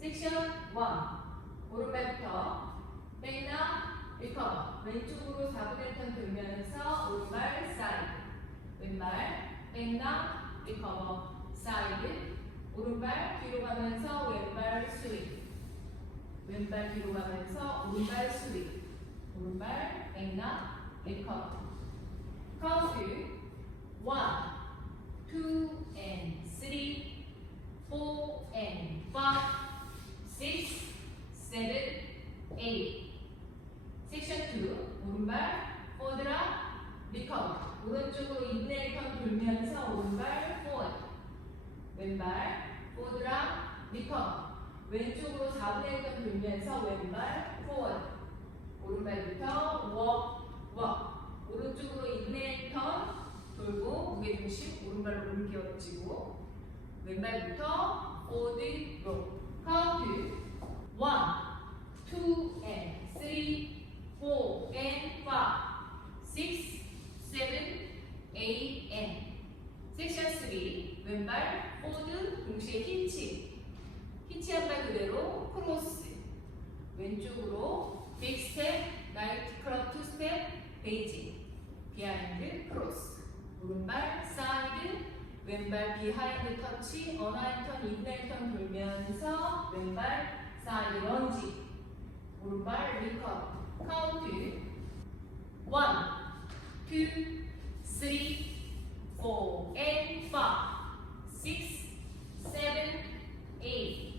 섹션 1 오른발부터 백나 리커버 왼쪽으로 4분의 1턴 돌면서 오른발 사이드 왼발 백나 리커버 사이드 오른발 뒤로 가면서 왼발 스윙 왼발 뒤로 가면서 오른발 스윙 오른발 백나 리커버 카운트 1, 2 and 3 4 and 5 6, 7, 8 섹션 2 오른발 포드라 리커버 오른쪽으로 2분의 1턴 돌면서 오른발 포드 왼발 포드라 리커버 왼쪽으로 4분의 1턴 돌면서 왼발 포드 오른발부터 웍 오른쪽으로 2분의 1턴 돌고 무게중심 오른발로 옮겨지고 왼발부터 포드 로 카운트 1, 2 and 3, 4 and 5, 6, 7, 8 and 섹션 3 왼발 포드 동시에 히치 한 발 그대로 크로스 왼쪽으로 빅 스텝 라이트 클럽 투 스텝 베이징 비하인드 크로스 오른발 사이드 왼발 비하인드 터치 어나인 턴 2분의 1턴 돌면서 왼발 사이드 런지 오른발 리커버 카운트 1, 2, 3, 4 and 5 6, 7, 8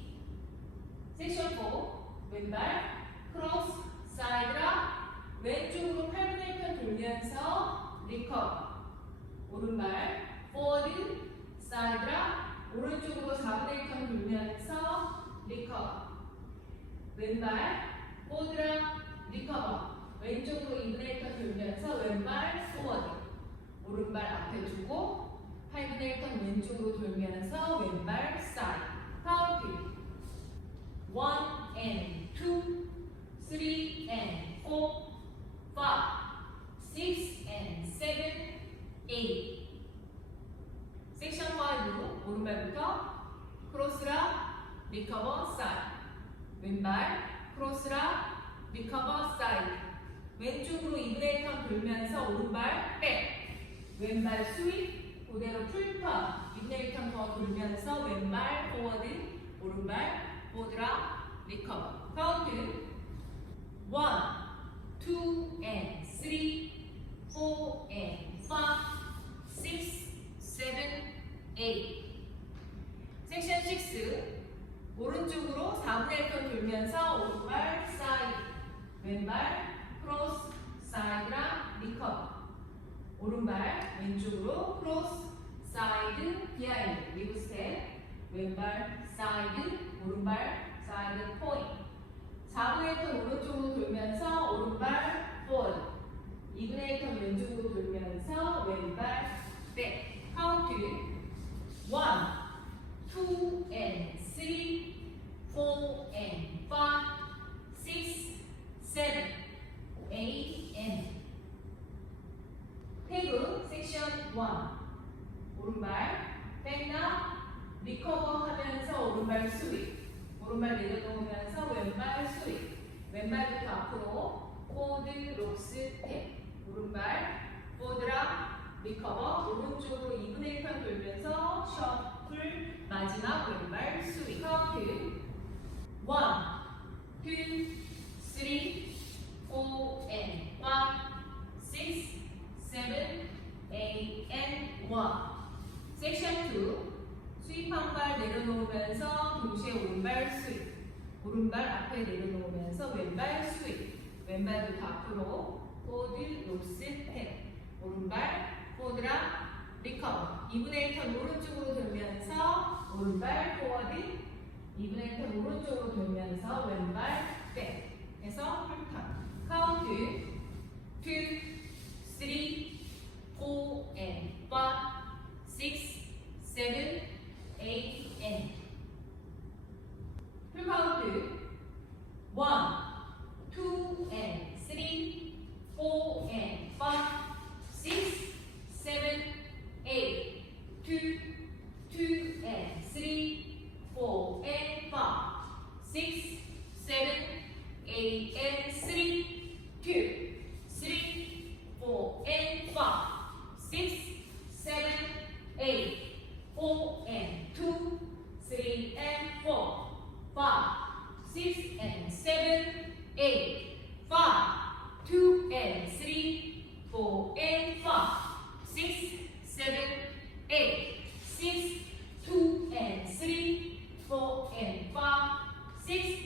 섹션 4 왼발 크로스 사이드라 왼쪽으로 8분의 1턴 돌면서 리커버 오른발 포워드 사이드라 오른쪽으로 4분의 1턴 돌면서 리커버 왼발 포드라 리커버 왼쪽으로 2분의 1턴 돌면서 왼발 포워드 오른발 앞에 두고 8분의 1턴 왼쪽으로 돌면서 왼발 사이드 카운트 1 and 2 3 and 4 5 6 and 7 8 섹션 5 오른발부터 크로스라 리커버 사이드 왼발 크로스라 리커버 사이드 왼쪽으로 2분의 1턴 돌면서 오른발 백 왼발 스윗 그대로 풀턴 2분의 1턴 더 돌면서 왼발 포워드 오른발 포드라 리커버 카운트 1, 2 and 3 4 and 5 6 7, 8 섹션 6 오른쪽으로 4분의 1턴 돌면서 오른발 사이드 왼발 크로스 사이드랑 리커버 오른발 왼쪽으로 크로스 사이드 비하인드 리브 스텝 왼발 사이드 오른발 사이드 포인트 4분의 1턴 오른쪽으로 돌면서 오른발 포워드 2분의 1턴 왼쪽으로 돌면서 왼발 백 카운트 1, 2 and 3 4 and 5 6 7 8 and 태그 섹션 1 오른발 백나 리커버 하면서 오른발 스윗 오른발 내려놓으면서 왼발 스윗 왼발부터 앞으로 포드 록스 탭 오른발 포드랑 리커버 오른쪽으로 2분의 1턴 돌면서 셔플 마지막 왼발 스윙 카운트 1, 2, 3, 4 and 5 6, 7, 8 and 1 섹션 2 스윕 한 발 내려놓으면서 동시에 오른발 스윕 오른발 앞에 내려놓으면서 왼발 스윕 왼발부터 앞으로 포드 롭스 탭 오른발 포드랑 리커버 2분의 1턴 오른쪽으로 돌면서 오른발 포워드 2분의 1턴 오른쪽으로 돌면서 왼발 백 해서 풀턴 카운트 2, 3, 4 and 5 6, 7, 8 and 풀 카운트 1, 2 and 3 4 and 5 6, 7, 8 2, 2 and 3 4 and 5 6, 7, 8, and 3, 2, 3, 4, and 5, 6, 7, 8, 4, and 2, 3, and 4, 5, 6, and 7, 8, 5, 2, and 3, 4, and 5, 6, 7, 8, 6, 2, and 3, 4, and 5, 6,